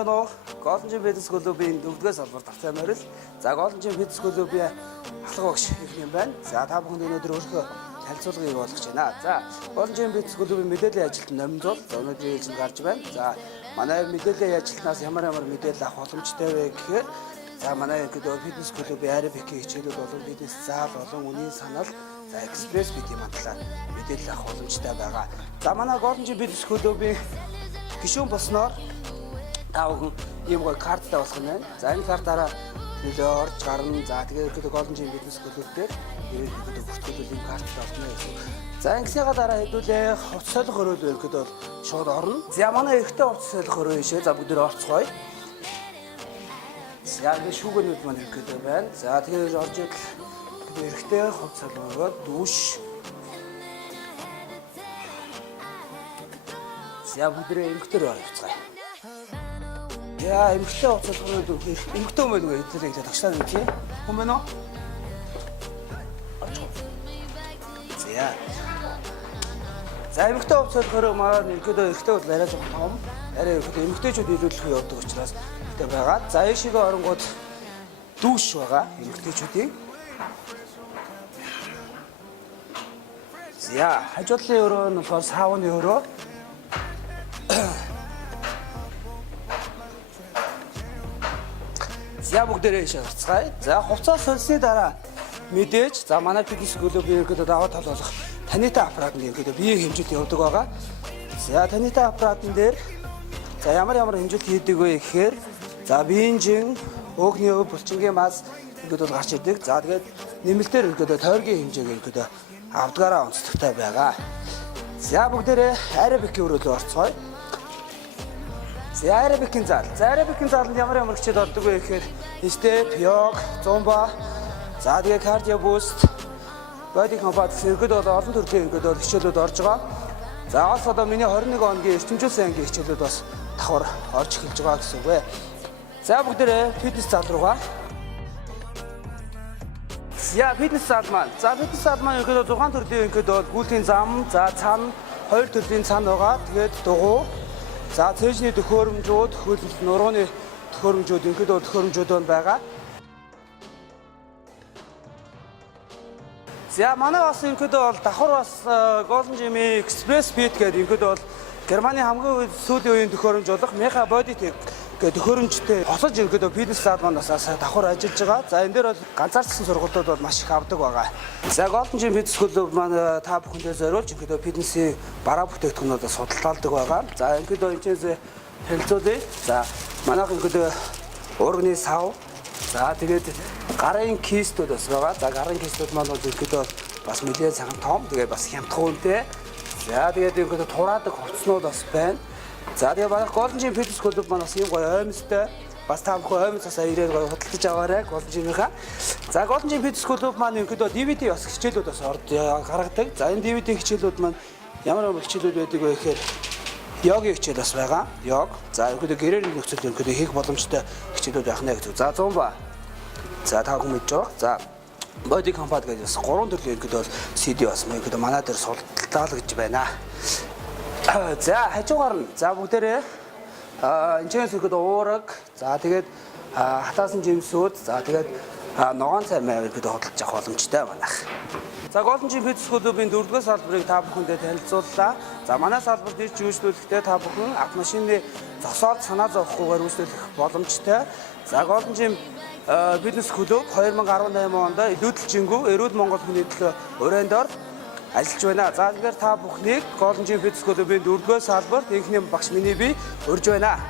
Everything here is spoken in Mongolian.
байна уу? Golden Gym Fitness Club-ийн 4-р салбарт тавцаа морил. За Golden Gym Fitness Club-ийн ахлах багш их юм байна. За та бүхэнд өнөөдөр өөрийнхөө танилцуулгыг болгож байна. За Golden Gym Fitness Club-ийн мэдээллийн ажилтан Номзол өнөөдөр ээлжинд гарч байна. За манай мэдээллийн ажилтнаас ямар мэдээлэл авах боломжтой вэ гэхээр за манай фитнес клубын аэробикийн хичээлүүд болон фитнес зал болон үнийн санал за экспресс бидний мандлаар мэдээлэл авах боломжтой байгаа. За манай Golden Gym Fitness Club-ийн гишүүн болсноор та бүхэн ийм гоё карттай болох нь байна. За энэ картаараа нөлөө орж гарна. За тэгээд Golden Gym Fitness Club дээр ерөнхийдөө бүртгүүлэл ийм карттай болно гэсэн. За ингэснийхаа дараа хэдүүлээ хувц солих өрөөл өргөд бол шууд орно. За манай эрэгтэй хувц солих өрөө ишээ. За бүгд орцгоё. За ингэ шүүгэнүүд маань ирэхэд байна. За тэгээд орж идэл эрэгтэй хувц солих өрөө дүүш. За бүгдээ эмгтэр явцгаая. Яа эмгтээ хувц солих өрөө эмгтээ юм байна уу? Эдлээ гэдэг тагшлаа юм чи. Хүн байна уу? За эмэгтэй хувц солих өрөө маань ерөөдөө эрэгтэй бол арай жоохон том. Арай ерөөдөө эмэгтэйчүүд илүүлэх явдаг учраас ихтэй байгаа. За ийшээгээ оронгууд дүүш байгаа эмэгтэйчүүдийн. За хажуудлын өрөө нь болохоор сауны өрөө. За бүгдээрээ ийшээ гарцгаая. За хувцас солисны дараа мэдээж за манай фитнес клубын ерөөдөө даваа тал болох танита аппаратанд ерөөдөө биеийн хэмжүүлэлт явуулдаг байгаа. За танита аппаратан дээр за ямар хэмжүүлэлт хийдэг вэ гэхээр за биеийн жин, өөгний өв, булчингийн мас ерөөдөө гарч ирдэг. За тэгээд нэмэлтээр ерөөдөө тойргийн хэмжээг ерөөдөө авдгаараа онцлогтой байгаа. За бүгдээрээ аэробикийн өрөөлөөр орцгоё. За аэробикийн зал. За аэробикийн залд ямар хичээл ордог вэ гэхээр степ, йог, зумба. За тэгээ кардио буст, body combat зэрэгд бол олон төрлийн хичээлүүд орж байгаа. За бас одоо миний 21 оногийн эрчимжүүлсэн ангийн хичээлүүд бас давхар орж эхэлж байгаа гэсэн үг ээ. За бүгдээрээ фитнес зал руугаа. За фитнес зал маань. За фитнес зал маань ерөөдөө 6 төрлийн бол гүйлтийн зам, за цан, 2 төрлийн цан байгаа. Тэгээд дугуй. За цээжний төхөөрөмжүүд, хөлбөмбөг нурууны төхөөрөмжүүд төхөөрөмжүүд байгаа. За манай бас бол давхар бас Golden Gym Express Fit гэдэг бол Германы хамгийн сүүлийн үеийн төхөөрөмж болох Mecha Body Tech гэдэг төхөөрөмжтэй хосож фитнес зал маань бас давхар ажиллаж байгаа. За энэ дээр бол ганцаарчсан сургуулиуд бол маш их авдаг байгаа. За Golden Gym Fitness Club маань та бүхэндээ зориулж фитнесийн бараа бүтээгдэхүүнүүдээ судалгаалдаг байгаа. За энэчээс танилцуулъя. За манайх урганы сав. За тэгээд гарын кистүүд бас байгаа. За гарын кистүүд маань бол бас нэлээд цагаан том. Тэгээд бас хямдхуунтэй. За тэгээд тураадаг хувцснууд бас байна. За тэгээд манай Golden Gym Fitness Club маань бас ийм гоё оймстой. Бас та бүхэн оймсоосаа ирээд гоё худалдаж аваарай Golden Gym-ийнхаа. За Golden Gym Fitness Club маань DVD бас хичээлүүд бас гаргадаг. За энэ DVD хичээлүүд маань ямар хичээлүүд байдаг вэ гэхээр йогийн хичээл бас байгаа. Йог. За гэрээр нөхцөл хийх боломжтой хичээлүүд байх нэ гэж. За зумба. За та бүхэн мэдж байгаа. За body combat гэдэг бас 3 төрлийн бол CD бас манай дээр судалгаалж байна. За хажуугаар нь за бүгдээрээ энэчнээс уураг. За тэгээд хатаасан жимсүүд. За тэгээд ногоон цай маяг хөдөлж авах боломжтой банах. За Golden Gym Fitness Club-ийн 4-р салбарыг та бүхэндээ танилцууллаа. За манай салбарт ирж үйлчлүүлэхдээ та бүхэн автомашины зогсоолт санаа зовхгүйгээр үйлчлүүлэх боломжтой. За Golden Gym Fitness Club 2018 онд илүүдэлжингүү эрүүл Монгол хүний төлөө өрөөндор ажиллаж байна. За тэгэхээр та бүхнийг Golden Gym Fitness Club-ийн 4-р салбарт инхний багш миний бий урьж байна.